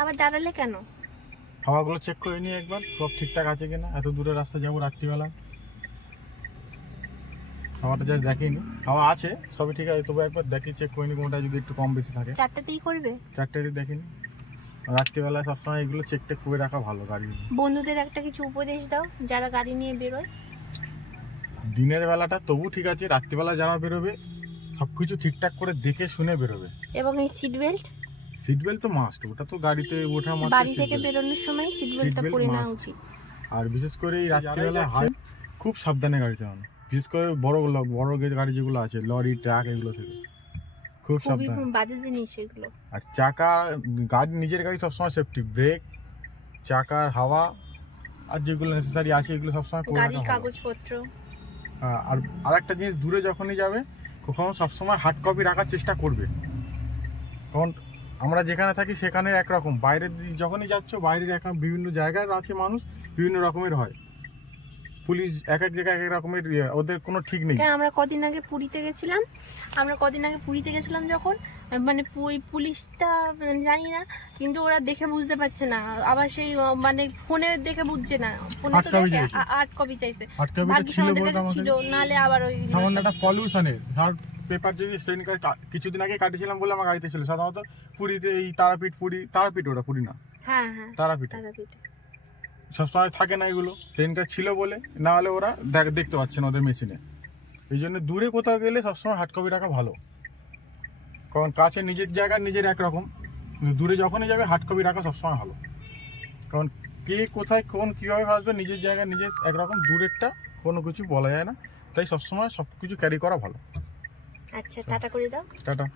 আবার দাঁড়ালে কেন? হাওয়াগুলো চেক করে নিয়ে একবার সব ঠিকঠাক আছে কিনা। এত দূরের রাস্তা যাবো রাত্রিবেলা, হাওয়াটা যা দেখিনি, হাওয়া আছে সবই ঠিক আছে, তবু একবার দেখি চেক করে নি কোনটা যদি একটু কম বেশি থাকে। 4টাতেই করবে? 4টে দেখিনি। রাত্রিবেলা সবসময় এগুলো চেক টেক করে রাখা ভালো গাড়ি। বন্ধুদের একটা কিছু উপদেশ দাও যারা গাড়ি নিয়ে বেরোয়। দিনের বেলাটা তবু ঠিক আছে, রাত্রিবেলা যারা বেরোবে সবকিছু ঠিকঠাক করে দেখে শুনে বেরোবে। এবং এই সিট বেল্ট, সিট বেল্ট তো মাস্ট, ওটা তো গাড়িতে ওঠা মাত্র বাড়ি seat থেকে belt। বেরোনোর সময় সিট বেল্টটা belt পরে নেওয়া must। উচিত। আর বিশেষ করে এই রাত্রিবেলা খুব সাবধানে গাড়ি চালানো, বিশেষ করে বড় বড় গাড়ি যেগুলো আছে, লরি ট্রাক, এগুলো থেকে খুব খুবই সাবধানে। বাজে জিনিস এগুলো। আর চাকা, গাড়ি নিজের গাড়ি সবসময় সেফটি, ব্রেক, চাকার হাওয়া আর যেগুলো নেসেসারি আছে এগুলো সবসময় করে গাড়ির রাখা ভালো। কাগজপত্র। আর আরেকটা জিনিস, দূরে যখনই যাবে কখনো সবসময় হার্ড কপি রাখার চেষ্টা করবে, কারণ আমরা যেখানে থাকি সেখানে একরকম, বাইরে যখনই যাচ্ছ বাইরের বিভিন্ন জায়গার আছে মানুষ, বিভিন্ন রকমের হয়, পুলিশ এক এক জায়গায় এক এক রকমের, ওদের কোনো ঠিক নেই। আমরা কদিন আগে পুরীতে গেছিলাম যখন, মানে ওই পুলিশটা জানি না, কিন্তু ওরা দেখে বুঝতে পারছে না, আবার সেই মানে ফোনে দেখে বুঝছে না, ফোনে তো Hard copy দেখে চাইছে। আর্ট কপি চাইছে। হার্ড কপিটা ভাগ্যিস ছিল আমাদের বলতে কাছে আমাকে ছিল, নাহলে আবার ওই সামান্য একটা পলিউশনের হার্ড পেপার যদি সেদিনকার কিছুদিন আগে কাটিয়েছিলাম বলে আমার গাড়িতে ছিল। সাধারণত পুরীতে এই তারাপীঠ ওটা পুরী না, হ্যাঁ হ্যাঁ তারাপীঠে তারাপীঠ। সবসময় থাকে না এগুলো, সেদিনকার ছিল বলে, না হলে ওরা দেখতে পাচ্ছে না ওদের মেশিনে। এই জন্য দূরে কোথাও গেলে সবসময় হার্ড কপি রাখা ভালো, কারণ কাছে নিজের জায়গা নিজের একরকম, কিন্তু দূরে যখনই যাবে হার্ড কপি রাখা সবসময় ভালো, কারণ কে কোথায় কোন কীভাবে আসবে, নিজের জায়গা নিজের একরকম, দূরেরটা কোনো কিছু বলা যায় না, তাই সবসময় সব কিছু ক্যারি করা ভালো। আচ্ছা, টাটা করে দাও। টাটা।